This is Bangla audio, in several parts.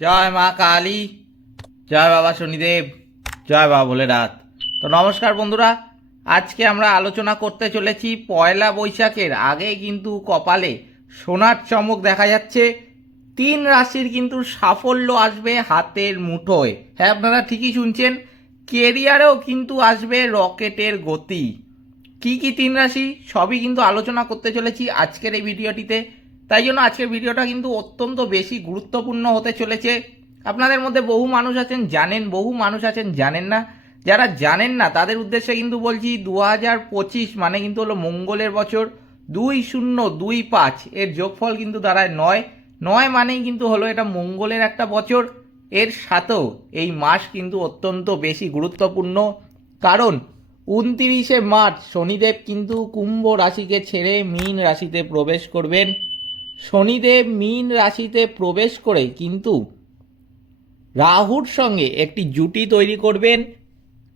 জয় মা কালী, জয় বাবা শনিদেব, জয় বাবা ভোলেনাথ। তো নমস্কার বন্ধুরা, আজকে আমরা আলোচনা করতে চলেছি পয়লা বৈশাখের আগে কিন্তু কপালে সোনার চমক দেখা যাচ্ছে। তিন রাশির কিন্তু সাফল্য আসবে হাতের মুঠোয়। হ্যাঁ আপনারা ঠিকই শুনছেন, কেরিয়ারেও কিন্তু আসবে রকেটের গতি। কি কি তিন রাশি, সবই কিন্তু আলোচনা করতে চলেছি আজকের এই ভিডিওটিতে। তাই জন্য আজকের ভিডিওটা কিন্তু অত্যন্ত বেশি গুরুত্বপূর্ণ হতে চলেছে। আপনাদের মধ্যে বহু মানুষ আছেন, জানেন, বহু মানুষ আছেন, জানেন না। যারা জানেন না, তাদের উদ্দেশ্যে কিন্তু বলছি দু হাজার পঁচিশ মানে কিন্তু হলো মঙ্গলের বছর। দুই শূন্য, দুই পাঁচ, এর যোগফল কিন্তু দাঁড়ায় নয়। নয় মানেই কিন্তু হলো এটা মঙ্গলের একটা বছর। এর সাথেও এই মাস কিন্তু অত্যন্ত বেশি গুরুত্বপূর্ণ। কারণ উনতিরিশে মার্চ শনিদেব কিন্তু কুম্ভ রাশিকে ছেড়ে মীন রাশিতে প্রবেশ করবেন। শনিদেব মীন রাশিতে প্রবেশ করে কিন্তু রাহুর সঙ্গে একটি জুটি তৈরি করবেন।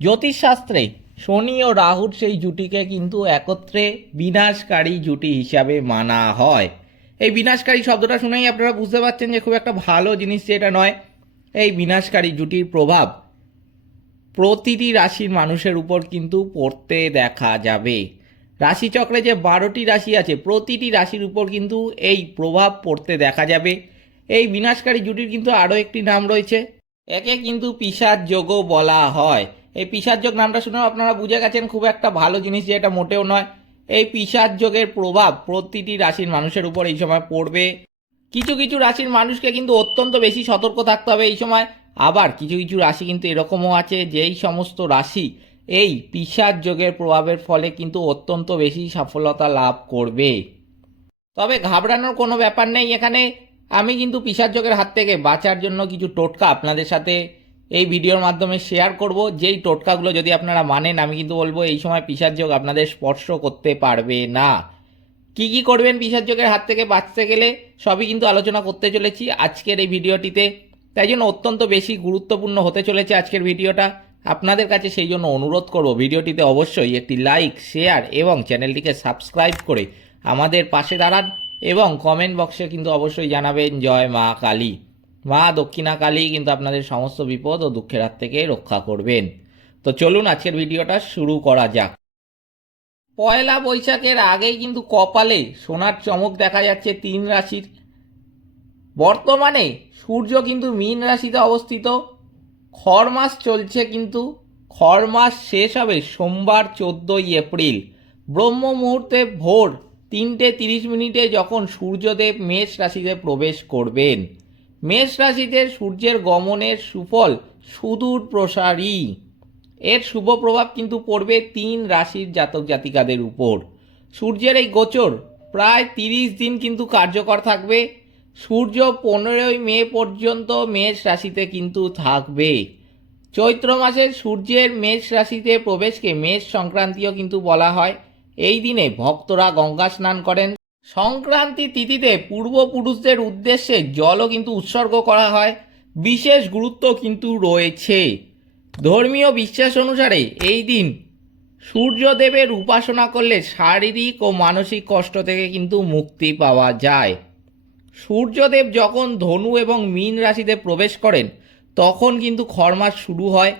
জ্যোতিষশাস্ত্রে শনি ও রাহুর সেই জুটিকে কিন্তু একত্রে বিনাশকারী জুটি হিসাবে মানা হয়। এই বিনাশকারী শব্দটা শুনেই আপনারা বুঝতে পারছেন যে খুব একটা ভালো জিনিস যেটা নয়। এই বিনাশকারী জুটির প্রভাব প্রতিটি রাশির মানুষের উপর কিন্তু পড়তে দেখা যাবে। রাশিচক্রে যে বারোটি রাশি আছে, প্রতিটি রাশির উপর কিন্তু এই প্রভাব পড়তে দেখা যাবে। এই বিনাশকারী জুটির কিন্তু আরও একটি নাম রয়েছে। একে কিন্তু পিসার যোগও বলা হয়। এই পিসার যোগ নামটা শুনেও আপনারা বুঝে গেছেন, খুব একটা ভালো জিনিস যে এটা মোটেও নয়। এই পিসার যোগের প্রভাব প্রতিটি রাশির মানুষের উপর এই সময় পড়বে। কিছু কিছু রাশির মানুষকে কিন্তু অত্যন্ত বেশি সতর্ক থাকতে হবে এই সময়। আবার কিছু কিছু রাশি কিন্তু এরকমও আছে, যেই সমস্ত রাশি এই পিসার যোগের প্রভাবের ফলে কিন্তু অত্যন্ত বেশি সফলতা লাভ করবে। তবে ঘাবড়ানোর কোনো ব্যাপার নেই এখানে। আমি কিন্তু পিসার যোগের হাত থেকে বাঁচার জন্য কিছু টোটকা আপনাদের সাথে এই ভিডিওর মাধ্যমে শেয়ার করব। যেই টোটকাগুলো যদি আপনারা মানেন, আমি কিন্তু বলব এই সময় পিসার যোগ আপনাদের স্পর্শ করতে পারবে না। কি কি করবেন পিসার যোগের হাত থেকে বাঁচতে গেলে, সবই কিন্তু আলোচনা করতে চলেছি আজকের এই ভিডিওটিতে। তাই জন্য অত্যন্ত বেশি গুরুত্বপূর্ণ হতে চলেছে আজকের ভিডিওটা। আপনাদের কাছে সেই জন্য অনুরোধ করব ভিডিওটিতে অবশ্যই একটি লাইক, শেয়ার এবং চ্যানেলটিকে সাবস্ক্রাইব করে আমাদের পাশে দাঁড়ান এবং কমেন্ট বক্সে কিন্তু অবশ্যই জানাবেন, জয় মা কালী। মা দক্ষিণা কালী কিন্তু আপনাদের সমস্ত বিপদ ও দুঃখের হাত থেকে রক্ষা করবেন। তো চলুন আজকের ভিডিওটা শুরু করা যাক। পয়লা বৈশাখের আগেই কিন্তু কপালে সোনার চমক দেখা যাচ্ছে তিন রাশির। বর্তমানে সূর্য কিন্তু মীন রাশিতে অবস্থিত। খর মাস চলছে কিন্তু খর মাস শেষ হবে সোমবার চোদ্দোই এপ্রিল। ব্রহ্ম মুহূর্তে ভোর তিনটে তিরিশ মিনিটে যখন সূর্যদেব মেষ রাশিতে প্রবেশ করবেন। মেষ রাশিতে সূর্যের গমনের সুফল সুদূর প্রসারী। এর শুভ প্রভাব কিন্তু পড়বে তিন রাশির জাতক জাতিকাদের উপর। সূর্যের এই গোচর প্রায় তিরিশ দিন কিন্তু কার্যকর থাকবে। সূর্য পনেরোই মে পর্যন্ত মেষ রাশিতে কিন্তু থাকবে। চৈত্র মাসের সূর্যের মেষ রাশিতে প্রবেশকে মেষ সংক্রান্তিও কিন্তু বলা হয়। এই দিনে ভক্তরা গঙ্গা স্নান করেন। সংক্রান্তি তিথিতে পূর্বপুরুষদের উদ্দেশ্যে জলও কিন্তু উৎসর্গ করা হয়। বিশেষ গুরুত্ব কিন্তু রয়েছে। ধর্মীয় বিশ্বাস অনুসারে এই দিন সূর্যদেবের উপাসনা করলে শারীরিক ও মানসিক কষ্ট থেকে কিন্তু মুক্তি পাওয়া যায়। সূর্যদেব যখন ধনু এবং মীন রাশিতে প্রবেশ করেন, তখন কিন্তু খরমাস শুরু হয়।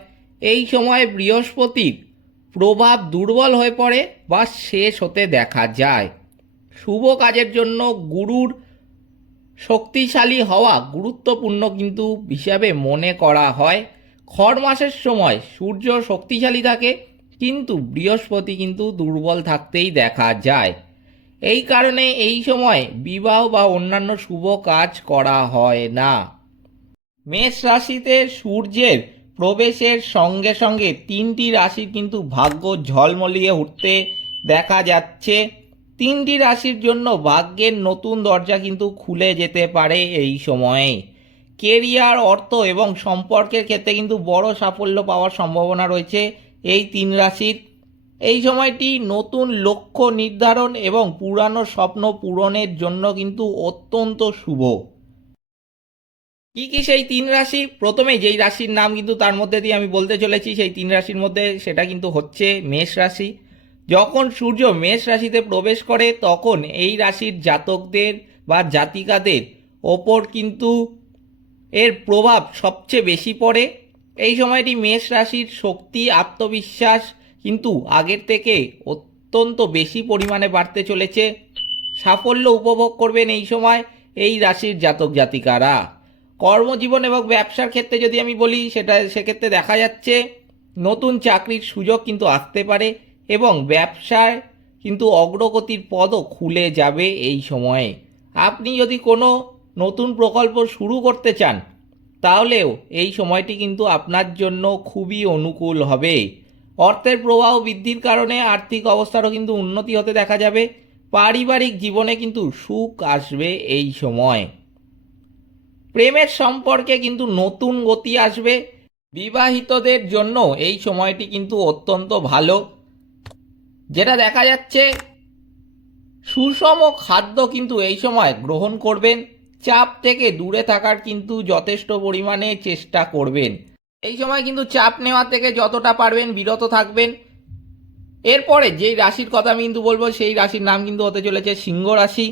এই সময় বৃহস্পতির প্রভাব দুর্বল হয়ে পড়ে বা শেষ হতে দেখা যায়। শুভ কাজের জন্য গুরুর শক্তিশালী হওয়া গুরুত্বপূর্ণ কিন্তু হিসাবে মনে করা হয়। খর মাসের সময় সূর্য শক্তিশালী থাকে, কিন্তু বৃহস্পতি কিন্তু দুর্বল থাকতেই দেখা যায়। এই কারণে এই সময় বিবাহ বা অন্যান্য শুভ কাজ করা হয় না। মেষ রাশিতে সূর্যের প্রবেশের সঙ্গে সঙ্গে তিনটি রাশির কিন্তু ভাগ্য ঝলমলিয়ে উঠতে দেখা যাচ্ছে। তিনটি রাশির জন্য ভাগ্যের নতুন দরজা কিন্তু খুলে যেতে পারে এই সময়ে। কেরিয়ার, অর্থ এবং সম্পর্কের ক্ষেত্রে কিন্তু বড় সাফল্য পাওয়ার সম্ভাবনা রয়েছে এই তিন রাশির। এই সময়টি নতুন লক্ষ্য নির্ধারণ এবং পুরানো স্বপ্ন পূরণের জন্য কিন্তু অত্যন্ত শুভ। কি কি সেই তিন রাশি? প্রথমে যেই রাশির নাম কিন্তু তার মধ্যে দিয়ে আমি বলতে চলেছি, সেই তিন রাশির মধ্যে সেটা কিন্তু হচ্ছে মেষ রাশি। যখন সূর্য মেষ রাশিতে প্রবেশ করে, তখন এই রাশির জাতকদের বা জাতিকাদের ওপর কিন্তু এর প্রভাব সবচেয়ে বেশি পড়ে। এই সময়টি মেষ রাশির শক্তি, আত্মবিশ্বাস কিন্তু আগের থেকে অত্যন্ত বেশি পরিমাণে বাড়তে চলেছে। সাফল্য উপভোগ করবেন এই সময় এই রাশির জাতক জাতিকারা। কর্মজীবন এবং ব্যবসার ক্ষেত্রে যদি আমি বলি, সেটা সেক্ষেত্রে দেখা যাচ্ছে নতুন চাকরির সুযোগ কিন্তু আসতে পারে এবং ব্যবসায় কিন্তু অগ্রগতির পদও খুলে যাবে এই সময়ে। আপনি যদি কোনো নতুন প্রকল্প শুরু করতে চান, তাহলেও এই সময়টি কিন্তু আপনার জন্য খুবই অনুকূল হবে। অর্থের প্রবাহ বৃদ্ধির কারণে আর্থিক অবস্থারও কিন্তু উন্নতি হতে দেখা যাবে। পারিবারিক জীবনে কিন্তু সুখ আসবে এই সময়। প্রেমের সম্পর্কে কিন্তু নতুন গতি আসবে। বিবাহিতদের জন্য এই সময়টি কিন্তু অত্যন্ত ভালো। যেটা দেখা যাচ্ছে, সুষম খাদ্য কিন্তু এই সময় গ্রহণ করবেন। চাপ থেকে দূরে থাকার কিন্তু যথেষ্ট পরিমাণে চেষ্টা করবেন। এই সময় কিন্তু চাপ নেওয়া থেকে যতটা পারবেন বিরত থাকবেন। এরপরে যেই রাশির কথা আমি কিন্তু বলব, সেই রাশির নাম কিন্তু হতে চলেছে সিংহ রাশি।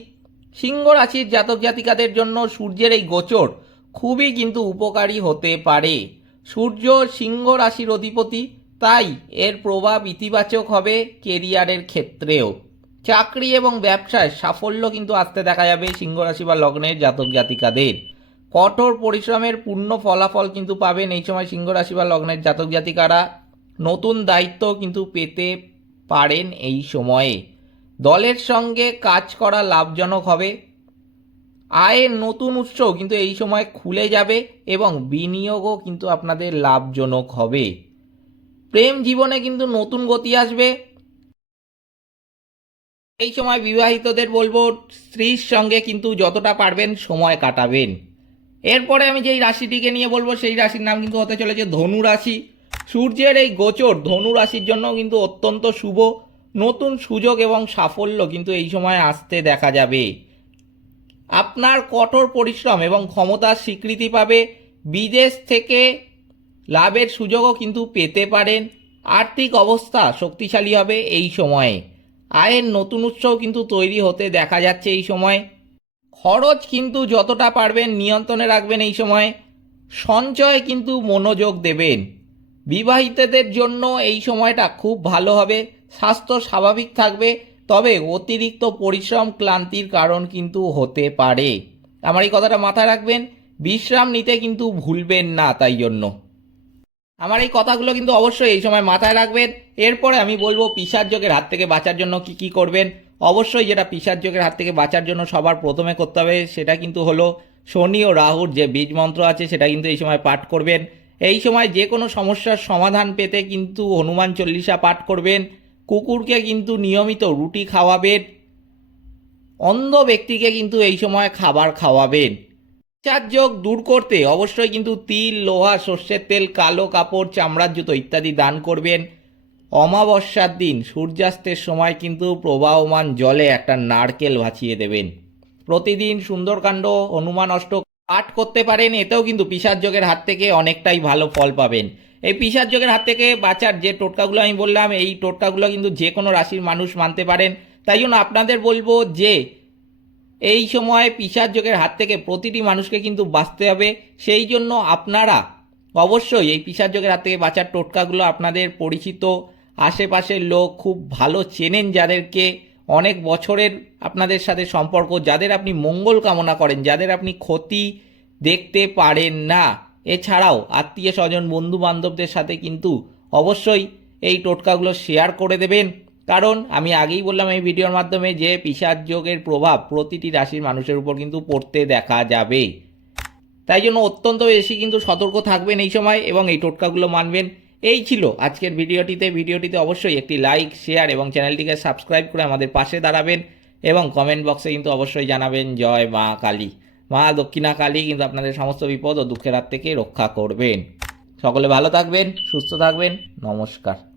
সিংহ রাশির জাতক জাতিকাদের জন্য সূর্যের এই গোচর খুবই কিন্তু উপকারী হতে পারে। সূর্য সিংহ রাশির অধিপতি, তাই এর প্রভাব ইতিবাচক হবে কেরিয়ারের ক্ষেত্রেও। চাকরি এবং ব্যবসায় সাফল্য কিন্তু আসতে দেখা যাবে সিংহ রাশি বা লগ্নের জাতক জাতিকাদের। কঠোর পরিশ্রমের পূর্ণ ফলাফল কিন্তু পাবেন এই সময় সিংহ রাশি বা লগ্নের জাতক জাতিকারা। নতুন দায়িত্ব কিন্তু পেতে পারেন এই সময়ে। দলের সঙ্গে কাজ করা লাভজনক হবে। আয়ের নতুন উৎসও কিন্তু এই সময় খুলে যাবে এবং বিনিয়োগও কিন্তু আপনাদের লাভজনক হবে। প্রেম জীবনে কিন্তু নতুন গতি আসবে। এই সময় বিবাহিতদের বলব, স্ত্রীর সঙ্গে কিন্তু যতটা পারবেন সময় কাটাবেন। এরপরে আমি যেই রাশিটিকে নিয়ে বলব, সেই রাশির নাম কিন্তু হতে চলেছে ধনু রাশি। সূর্যের এই গোচর ধনু রাশির জন্য কিন্তু অত্যন্ত শুভ, নতুন সুযোগ এবং সাফল্য কিন্তু এই সময় আসতে দেখা যাবে। আপনার কঠোর পরিশ্রম এবং ক্ষমতার স্বীকৃতি পাবে, বিদেশ থেকে লাভের সুযোগও কিন্তু পেতে পারেন। আর্থিক অবস্থা শক্তিশালী হবে এই সময়ে। আয়ের নতুন উৎসও কিন্তু তৈরি হতে দেখা যাচ্ছে এই সময়। খরচ কিন্তু যতটা পারবেন নিয়ন্ত্রণে রাখবেন এই সময়, সঞ্চয় কিন্তু মনোযোগ দেবেন। বিবাহিতদের জন্য এই সময়টা খুব ভালো হবে, স্বাস্থ্য স্বাভাবিক থাকবে, তবে অতিরিক্ত পরিশ্রম ক্লান্তির কারণ কিন্তু হতে পারে। আমার এই কথাটা মাথায় রাখবেন, বিশ্রাম নিতে কিন্তু ভুলবেন না তাই জন্য। আমার এই কথাগুলো কিন্তু অবশ্যই এই সময় মাথায় রাখবেন, এরপরে আমি বলব পিসার যোগের হাত থেকে বাঁচার জন্য কি কি করবেন অবশ্যই যেটা পিসার যোগের হাত থেকে বাঁচার জন্য সবার প্রথমে করতে হবে, সেটা কিন্তু হলো শনি ও রাহুর যে বীজ মন্ত্র আছে, সেটা কিন্তু এই সময় পাঠ করবেন। এই সময় যে কোনো সমস্যার সমাধান পেতে কিন্তু হনুমান চল্লিশা পাঠ করবেন। কুকুরকে কিন্তু নিয়মিত রুটি খাওয়াবেন। অন্ধ ব্যক্তিকে কিন্তু এই সময় খাবার খাওয়াবেন। চার যোগ দূর করতে অবশ্যই কিন্তু তিল, লোহা, সর্ষের তেল, কালো কাপড়, চামড়ার জুতো ইত্যাদি দান করবেন। অমাবস্যার দিন সূর্যাস্তের সময় কিন্তু প্রবাহমান জলে একটা নারকেল ভাসিয়ে দেবেন। প্রতিদিন সুন্দরকাণ্ড, হনুমান অষ্টক পাঠ করতে পারেন, এতেও কিন্তু পিসার যোগের হাত থেকে অনেকটাই ভালো ফল পাবেন। এই পিসার যোগের হাত থেকে বাঁচার যে টোটকাগুলো আমি বললাম, এই টোটকাগুলো কিন্তু যে কোনো রাশির মানুষ মানতে পারেন। তাই জন্য আপনাদের বলব যে, এই সময় পিসার যোগের হাত থেকে প্রতিটি মানুষকে কিন্তু বাঁচতে হবে। সেই জন্য আপনারা অবশ্যই এই পিসার যোগের হাত থেকে বাঁচার টোটকাগুলো আপনাদের পরিচিত আশেপাশের লোক খুব ভালো চেনেন যাদেরকে অনেক বছরের আপনাদের সাথে সম্পর্ক, যাদের আপনি মঙ্গল কামনা করেন, যাদের আপনি ক্ষতি দেখতে পারেন না। এছাড়াও আত্মীয় স্বজন বন্ধু বান্ধবদের সাথে কিন্তু অবশ্যই এই টোটকাগুলো শেয়ার করে দেবেন। কারণ আমি আগেই বললাম এই ভিডিওর মাধ্যমে যে পিসার যোগের প্রভাব প্রতিটি রাশির মানুষের উপর কিন্তু পড়তে দেখা যাবে। তাই জন্য অত্যন্ত বেশি কিন্তু সতর্ক থাকবেন এই সময় এবং এই টোটকাগুলো মানবেন। এই ছিল আজকের ভিডিওটিতে। ভিডিওটিতে অবশ্যই একটি লাইক শেয়ার এবং চ্যানেলটিকে সাবস্ক্রাইব করে আমাদের পাশে দাঁড়াবেন এবং কমেন্ট বক্সে কিন্তু অবশ্যই জানাবেন, জয় মা কালী। মা দক্ষিণা কালী কিন্তু আপনাদের সমস্ত বিপদ ও দুঃখের হাত থেকে রক্ষা করবেন। সকলে ভালো থাকবেন, সুস্থ থাকবেন। নমস্কার।